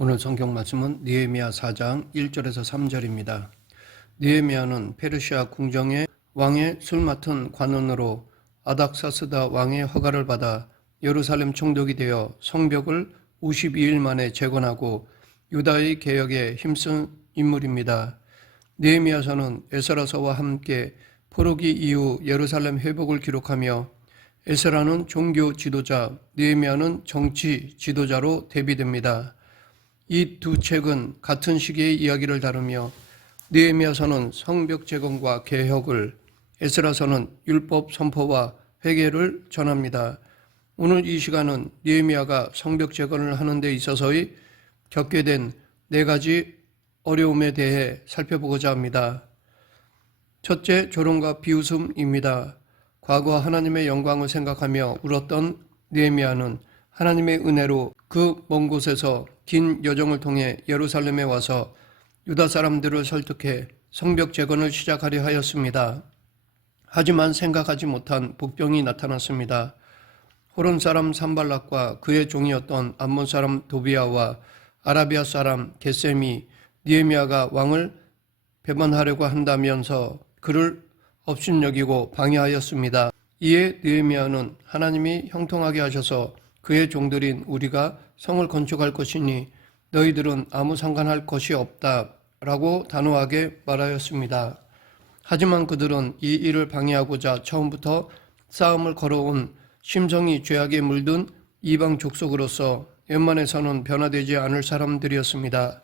오늘 성경 말씀은 느헤미야 4장 1절에서 3절입니다. 느헤미야는 페르시아 궁정의 왕의 술 맡은 관원으로 아닥사스다 왕의 허가를 받아 예루살렘 총독이 되어 성벽을 52일 만에 재건하고 유다의 개혁에 힘쓴 인물입니다. 느헤미야서는 에스라서와 함께 포로기 이후 예루살렘 회복을 기록하며 에스라는 종교 지도자, 느헤미야는 정치 지도자로 대비됩니다. 이 두 책은 같은 시기의 이야기를 다루며 느헤미야서는 성벽 재건과 개혁을, 에스라서는 율법 선포와 회개를 전합니다. 오늘 이 시간은 느헤미야가 성벽 재건을 하는 데 있어서의 겪게 된 4가지 어려움에 대해 살펴보고자 합니다. 첫째, 조롱과 비웃음입니다. 과거 하나님의 영광을 생각하며 울었던 느헤미야는 하나님의 은혜로 그 먼 곳에서 긴 여정을 통해 예루살렘에 와서 유다 사람들을 설득해 성벽 재건을 시작하려 하였습니다. 하지만 생각하지 못한 복병이 나타났습니다. 호론 사람 산발락과 그의 종이었던 암몬 사람 도비아와 아라비아 사람 게셈이 느헤미야가 왕을 배반하려고 한다면서 그를 업신여기고 방해하였습니다. 이에 느헤미야는 하나님이 형통하게 하셔서 그의 종들인 우리가 성을 건축할 것이니 너희들은 아무 상관할 것이 없다 라고 단호하게 말하였습니다. 하지만 그들은 이 일을 방해하고자 처음부터 싸움을 걸어온 심성이 죄악에 물든 이방 족속으로서 웬만해서는 변화되지 않을 사람들이었습니다.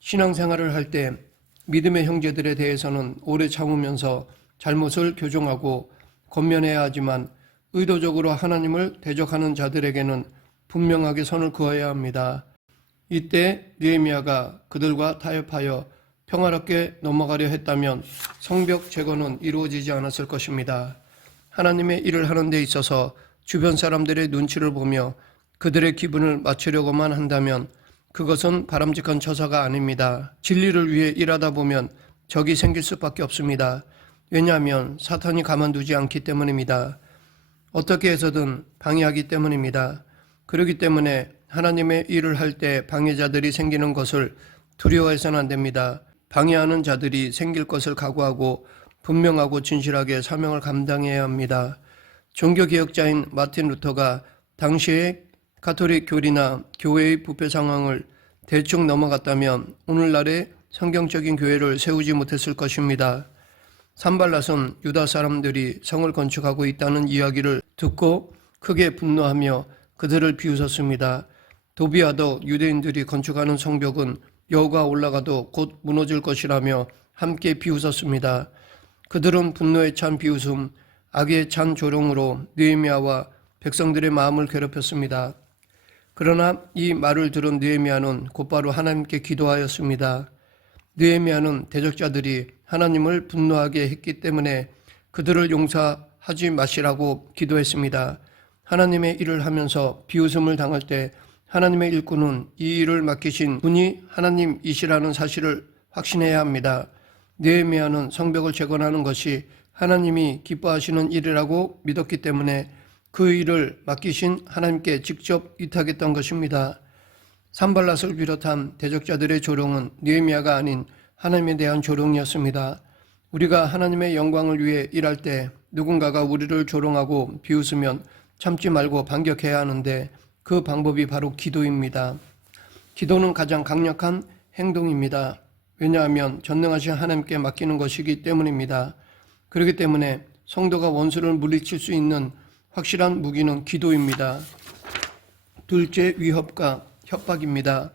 신앙생활을 할 때 믿음의 형제들에 대해서는 오래 참으면서 잘못을 교정하고 권면해야 하지만 의도적으로 하나님을 대적하는 자들에게는 분명하게 선을 그어야 합니다. 이때 느헤미야가 그들과 타협하여 평화롭게 넘어가려 했다면 성벽 재건은 이루어지지 않았을 것입니다. 하나님의 일을 하는 데 있어서 주변 사람들의 눈치를 보며 그들의 기분을 맞추려고만 한다면 그것은 바람직한 처사가 아닙니다. 진리를 위해 일하다 보면 적이 생길 수밖에 없습니다. 왜냐하면 사탄이 가만두지 않기 때문입니다. 어떻게 해서든 방해하기 때문입니다. 그렇기 때문에 하나님의 일을 할 때 방해자들이 생기는 것을 두려워해서는 안 됩니다. 방해하는 자들이 생길 것을 각오하고 분명하고 진실하게 사명을 감당해야 합니다. 종교개혁자인 마틴 루터가 당시의 가톨릭 교리나 교회의 부패 상황을 대충 넘어갔다면 오늘날의 성경적인 교회를 세우지 못했을 것입니다. 산발랏은 유다 사람들이 성을 건축하고 있다는 이야기를 듣고 크게 분노하며 그들을 비웃었습니다. 도비아도 유대인들이 건축하는 성벽은 여호가 올라가도 곧 무너질 것이라며 함께 비웃었습니다. 그들은 분노에 찬 비웃음, 악에 찬 조롱으로 느헤미야와 백성들의 마음을 괴롭혔습니다. 그러나 이 말을 들은 느헤미야는 곧바로 하나님께 기도하였습니다. 느헤미야는 대적자들이 하나님을 분노하게 했기 때문에 그들을 용서하지 마시라고 기도했습니다. 하나님의 일을 하면서 비웃음을 당할 때 하나님의 일꾼은 이 일을 맡기신 분이 하나님이시라는 사실을 확신해야 합니다. 느헤미야는 성벽을 재건하는 것이 하나님이 기뻐하시는 일이라고 믿었기 때문에 그 일을 맡기신 하나님께 직접 의탁했던 것입니다. 산발랏을 비롯한 대적자들의 조롱은 느헤미야가 아닌 하나님에 대한 조롱이었습니다. 우리가 하나님의 영광을 위해 일할 때 누군가가 우리를 조롱하고 비웃으면 참지 말고 반격해야 하는데 그 방법이 바로 기도입니다. 기도는 가장 강력한 행동입니다. 왜냐하면 전능하신 하나님께 맡기는 것이기 때문입니다. 그렇기 때문에 성도가 원수를 물리칠 수 있는 확실한 무기는 기도입니다. 둘째, 위협과 협박입니다.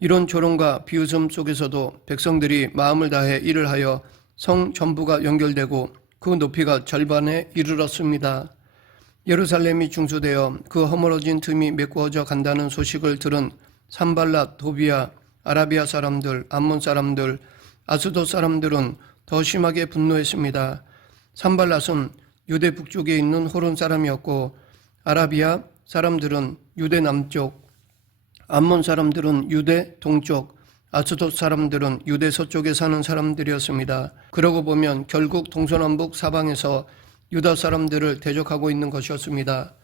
이런 조롱과 비웃음 속에서도 백성들이 마음을 다해 일을 하여 성 전부가 연결되고 그 높이가 절반에 이르렀습니다. 예루살렘이 중수되어 그 허물어진 틈이 메꾸어져 간다는 소식을 들은 산발랏, 도비아, 아라비아 사람들, 암몬 사람들, 아스돗 사람들은 더 심하게 분노했습니다. 산발랏은 유대 북쪽에 있는 호론 사람이었고 아라비아 사람들은 유대 남쪽, 암몬 사람들은 유대 동쪽, 아스돗 사람들은 유대 서쪽에 사는 사람들이었습니다. 그러고 보면 결국 동서남북 사방에서 유다 사람들을 대적하고 있는 것이었습니다.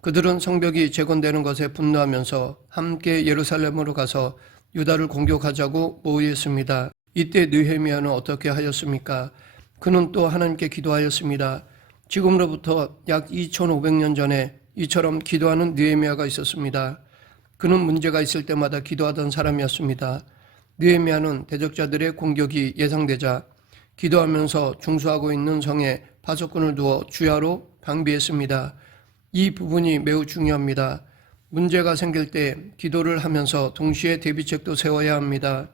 그들은 성벽이 재건되는 것에 분노하면서 함께 예루살렘으로 가서 유다를 공격하자고 모의했습니다. 이때 느헤미야는 어떻게 하였습니까? 그는 또 하나님께 기도하였습니다. 지금으로부터 약 2500년 전에 이처럼 기도하는 느헤미야가 있었습니다. 그는 문제가 있을 때마다 기도하던 사람이었습니다. 느헤미야는 대적자들의 공격이 예상되자 기도하면서 중수하고 있는 성에 파수꾼을 두어 주야로 방비했습니다. 이 부분이 매우 중요합니다. 문제가 생길 때 기도를 하면서 동시에 대비책도 세워야 합니다.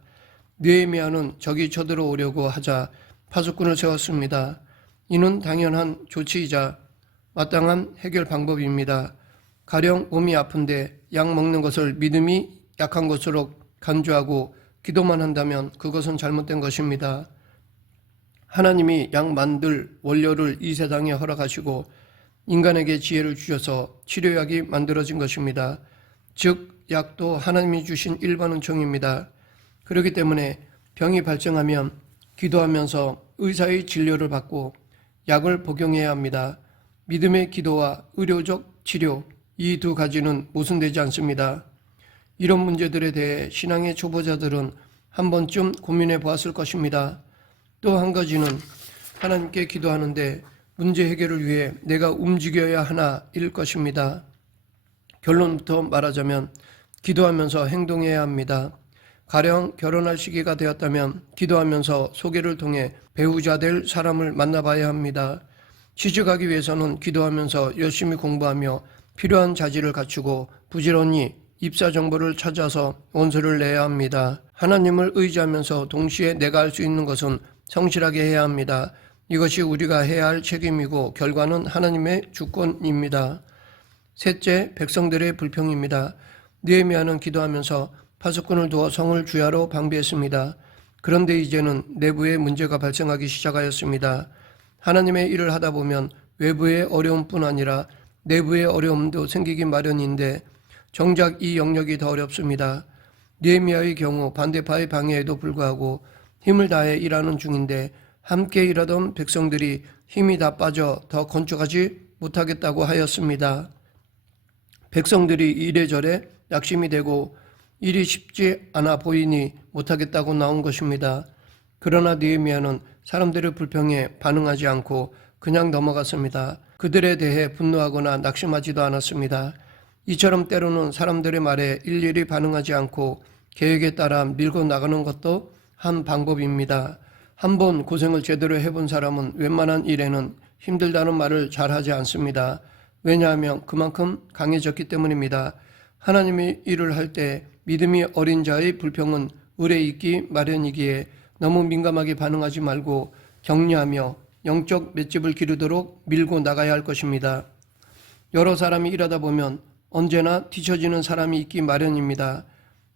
느헤미야는 적이 쳐들어오려고 하자 파수꾼을 세웠습니다. 이는 당연한 조치이자 마땅한 해결 방법입니다. 가령 몸이 아픈데 약 먹는 것을 믿음이 약한 것으로 간주하고 기도만 한다면 그것은 잘못된 것입니다. 하나님이 약 만들 원료를 이 세상에 허락하시고 인간에게 지혜를 주셔서 치료약이 만들어진 것입니다. 즉 약도 하나님이 주신 일반 은총입니다. 그렇기 때문에 병이 발생하면 기도하면서 의사의 진료를 받고 약을 복용해야 합니다. 믿음의 기도와 의료적 치료, 이 두 가지는 모순되지 않습니다. 이런 문제들에 대해 신앙의 초보자들은 한 번쯤 고민해 보았을 것입니다. 또 한 가지는 하나님께 기도하는데 문제 해결을 위해 내가 움직여야 하나일 것입니다. 결론부터 말하자면 기도하면서 행동해야 합니다. 가령 결혼할 시기가 되었다면 기도하면서 소개를 통해 배우자 될 사람을 만나봐야 합니다. 취직하기 위해서는 기도하면서 열심히 공부하며 필요한 자질을 갖추고 부지런히 입사 정보를 찾아서 원서를 내야 합니다. 하나님을 의지하면서 동시에 내가 할 수 있는 것은 성실하게 해야 합니다. 이것이 우리가 해야 할 책임이고 결과는 하나님의 주권입니다. 셋째, 백성들의 불평입니다. 느헤미야는 기도하면서 파수꾼을 두어 성을 주야로 방비했습니다. 그런데 이제는 내부에 문제가 발생하기 시작하였습니다. 하나님의 일을 하다 보면 외부의 어려움뿐 아니라 내부의 어려움도 생기기 마련인데 정작 이 영역이 더 어렵습니다. 느헤미야의 경우 반대파의 방해에도 불구하고 힘을 다해 일하는 중인데 함께 일하던 백성들이 힘이 다 빠져 더 건축하지 못하겠다고 하였습니다. 백성들이 이래저래 낙심이 되고 일이 쉽지 않아 보이니 못하겠다고 나온 것입니다. 그러나 느헤미야는 사람들의 불평에 반응하지 않고 그냥 넘어갔습니다. 그들에 대해 분노하거나 낙심하지도 않았습니다. 이처럼 때로는 사람들의 말에 일일이 반응하지 않고 계획에 따라 밀고 나가는 것도 한 방법입니다. 한번 고생을 제대로 해본 사람은 웬만한 일에는 힘들다는 말을 잘하지 않습니다. 왜냐하면 그만큼 강해졌기 때문입니다. 하나님이 일을 할 때 믿음이 어린 자의 불평은 을에 있기 마련이기에 너무 민감하게 반응하지 말고 격려하며 영적 맷집을 기르도록 밀고 나가야 할 것입니다. 여러 사람이 일하다 보면 언제나 뒤처지는 사람이 있기 마련입니다.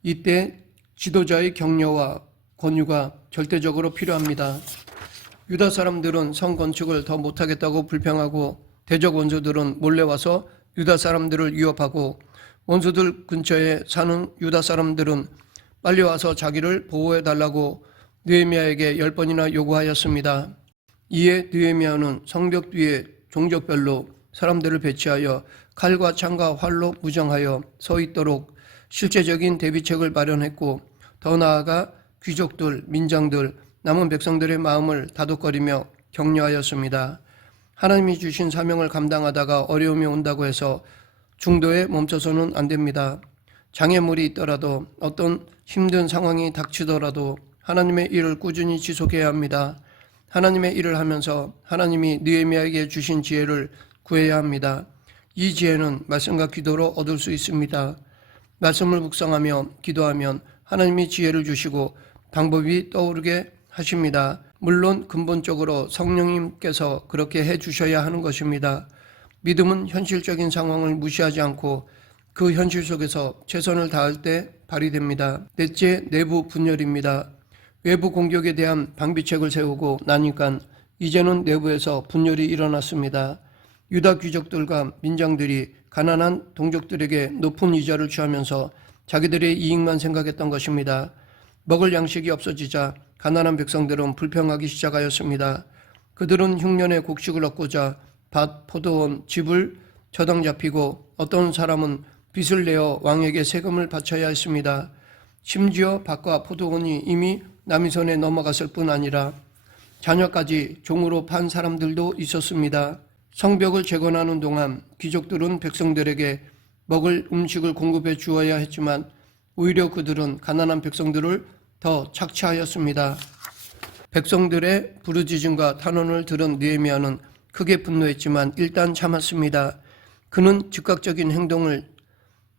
이때 지도자의 격려와 권유가 절대적으로 필요합니다. 유다 사람들은 성 건축을 더 못하겠다고 불평하고 대적 원수들은 몰래 와서 유다 사람들을 위협하고 원수들 근처에 사는 유다 사람들은 빨리 와서 자기를 보호해달라고 느헤미야에게 10번이나 요구하였습니다. 이에 느헤미야는 성벽 뒤에 종족별로 사람들을 배치하여 칼과 창과 활로 무장하여 서 있도록 실제적인 대비책을 마련했고 더 나아가 귀족들, 민장들, 남은 백성들의 마음을 다독거리며 격려하였습니다. 하나님이 주신 사명을 감당하다가 어려움이 온다고 해서 중도에 멈춰서는 안 됩니다. 장애물이 있더라도 어떤 힘든 상황이 닥치더라도 하나님의 일을 꾸준히 지속해야 합니다. 하나님의 일을 하면서 하나님이 느헤미야에게 주신 지혜를 구해야 합니다. 이 지혜는 말씀과 기도로 얻을 수 있습니다. 말씀을 묵상하며 기도하면 하나님이 지혜를 주시고 방법이 떠오르게 하십니다. 물론 근본적으로 성령님께서 그렇게 해 주셔야 하는 것입니다. 믿음은 현실적인 상황을 무시하지 않고 그 현실 속에서 최선을 다할 때 발휘됩니다. 넷째, 내부 분열입니다. 외부 공격에 대한 방비책을 세우고 나니까 이제는 내부에서 분열이 일어났습니다. 유다 귀족들과 민장들이 가난한 동족들에게 높은 이자를 취하면서 자기들의 이익만 생각했던 것입니다. 먹을 양식이 없어지자 가난한 백성들은 불평하기 시작하였습니다. 그들은 흉년의 곡식을 얻고자 밭, 포도원, 집을 저당 잡히고 어떤 사람은 빚을 내어 왕에게 세금을 바쳐야 했습니다. 심지어 밭과 포도원이 이미 남의 손에 넘어갔을 뿐 아니라 자녀까지 종으로 판 사람들도 있었습니다. 성벽을 재건하는 동안 귀족들은 백성들에게 먹을 음식을 공급해 주어야 했지만 오히려 그들은 가난한 백성들을 더 착취하였습니다. 백성들의 부르짖음과 탄원을 들은 느헤미야는 크게 분노했지만 일단 참았습니다. 그는 즉각적인 행동을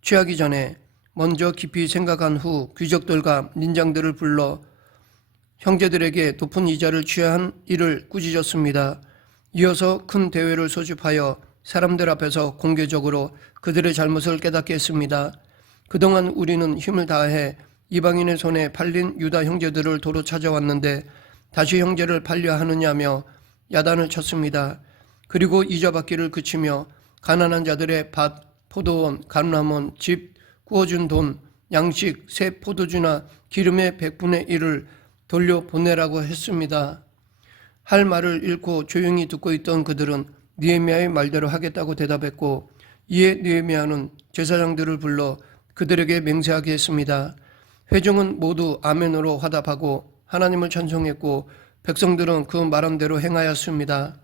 취하기 전에 먼저 깊이 생각한 후 귀족들과 민장들을 불러 형제들에게 높은 이자를 취한 일을 꾸짖었습니다. 이어서 큰 대회를 소집하여 사람들 앞에서 공개적으로 그들의 잘못을 깨닫게 했습니다. 그동안 우리는 힘을 다해 이방인의 손에 팔린 유다 형제들을 도로 찾아왔는데 다시 형제를 팔려 하느냐며 야단을 쳤습니다. 그리고 이자 받기를 그치며 가난한 자들의 밭, 포도원, 감람원, 집, 구워준 돈, 양식, 새 포도주나 기름의 100분의 1을 돌려보내라고 했습니다. 할 말을 잃고 조용히 듣고 있던 그들은 느헤미야의 말대로 하겠다고 대답했고 이에 느헤미야는 제사장들을 불러 그들에게 맹세하게 했습니다. 회중은 모두 아멘으로 화답하고 하나님을 찬송했고 백성들은 그 말한 대로 행하였습니다.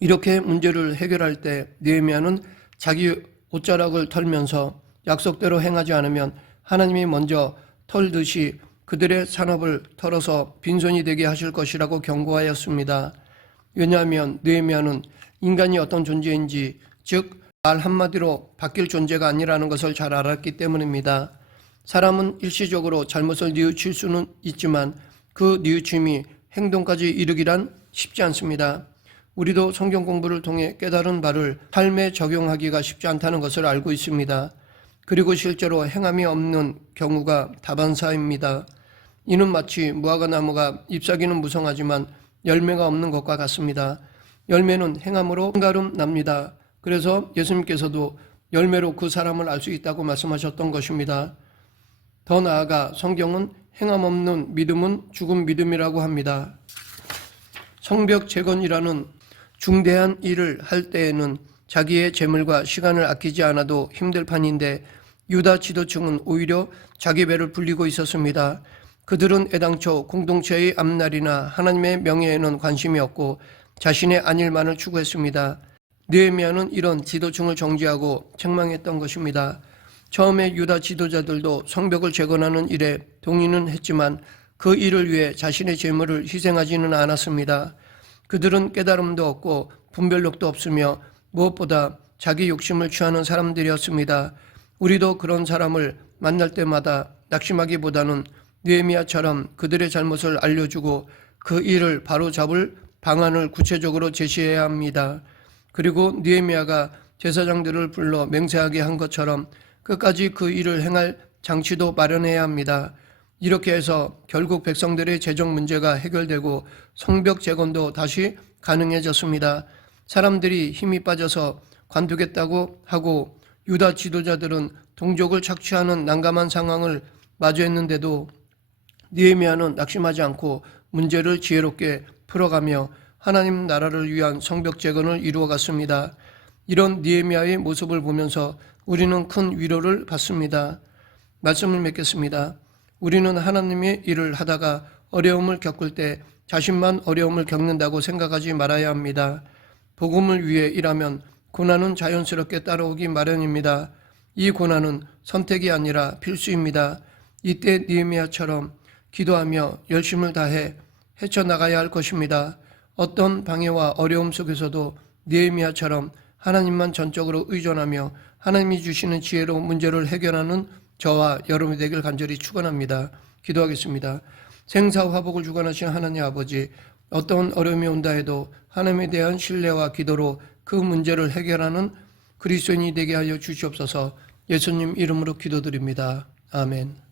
이렇게 문제를 해결할 때 느헤미야는 자기 옷자락을 털면서 약속대로 행하지 않으면 하나님이 먼저 털듯이 그들의 산업을 털어서 빈손이 되게 하실 것이라고 경고하였습니다. 왜냐하면 느헤미야는 인간이 어떤 존재인지, 즉 말 한마디로 바뀔 존재가 아니라는 것을 잘 알았기 때문입니다. 사람은 일시적으로 잘못을 뉘우칠 수는 있지만 그 뉘우침이 행동까지 이르기란 쉽지 않습니다. 우리도 성경 공부를 통해 깨달은 바를 삶에 적용하기가 쉽지 않다는 것을 알고 있습니다. 그리고 실제로 행함이 없는 경우가 다반사입니다. 이는 마치 무화과 나무가 잎사귀는 무성하지만 열매가 없는 것과 같습니다. 열매는 행함으로 한가름 납니다. 그래서 예수님께서도 열매로 그 사람을 알 수 있다고 말씀하셨던 것입니다. 더 나아가 성경은 행함 없는 믿음은 죽은 믿음이라고 합니다. 성벽 재건이라는 중대한 일을 할 때에는 자기의 재물과 시간을 아끼지 않아도 힘들 판인데 유다 지도층은 오히려 자기 배를 불리고 있었습니다. 그들은 애당초 공동체의 앞날이나 하나님의 명예에는 관심이 없고 자신의 안일만을 추구했습니다. 느헤미야는 이런 지도층을 정죄하고 책망했던 것입니다. 처음에 유다 지도자들도 성벽을 재건하는 일에 동의는 했지만 그 일을 위해 자신의 재물을 희생하지는 않았습니다. 그들은 깨달음도 없고 분별력도 없으며 무엇보다 자기 욕심을 취하는 사람들이었습니다. 우리도 그런 사람을 만날 때마다 낙심하기보다는 느헤미야처럼 그들의 잘못을 알려주고 그 일을 바로잡을 방안을 구체적으로 제시해야 합니다. 그리고 느헤미야가 제사장들을 불러 맹세하게 한 것처럼 끝까지 그 일을 행할 장치도 마련해야 합니다. 이렇게 해서 결국 백성들의 재정 문제가 해결되고 성벽 재건도 다시 가능해졌습니다. 사람들이 힘이 빠져서 관두겠다고 하고 유다 지도자들은 동족을 착취하는 난감한 상황을 마주했는데도 느헤미야는 낙심하지 않고 문제를 지혜롭게 풀어가며 하나님 나라를 위한 성벽 재건을 이루어갔습니다. 이런 느헤미야의 모습을 보면서 우리는 큰 위로를 받습니다. 말씀을 맺겠습니다. 우리는 하나님의 일을 하다가 어려움을 겪을 때 자신만 어려움을 겪는다고 생각하지 말아야 합니다. 복음을 위해 일하면 고난은 자연스럽게 따라오기 마련입니다. 이 고난은 선택이 아니라 필수입니다. 이때 느헤미야처럼 기도하며 열심을 다해 헤쳐나가야 할 것입니다. 어떤 방해와 어려움 속에서도 느헤미야처럼 하나님만 전적으로 의존하며 하나님이 주시는 지혜로 문제를 해결하는 저와 여러분이 되길 간절히 축원합니다. 기도하겠습니다. 생사화복을 주관하신 하나님 아버지, 어떤 어려움이 온다 해도 하나님에 대한 신뢰와 기도로 그 문제를 해결하는 그리스도인이 되게 하여 주시옵소서. 예수님 이름으로 기도드립니다. 아멘.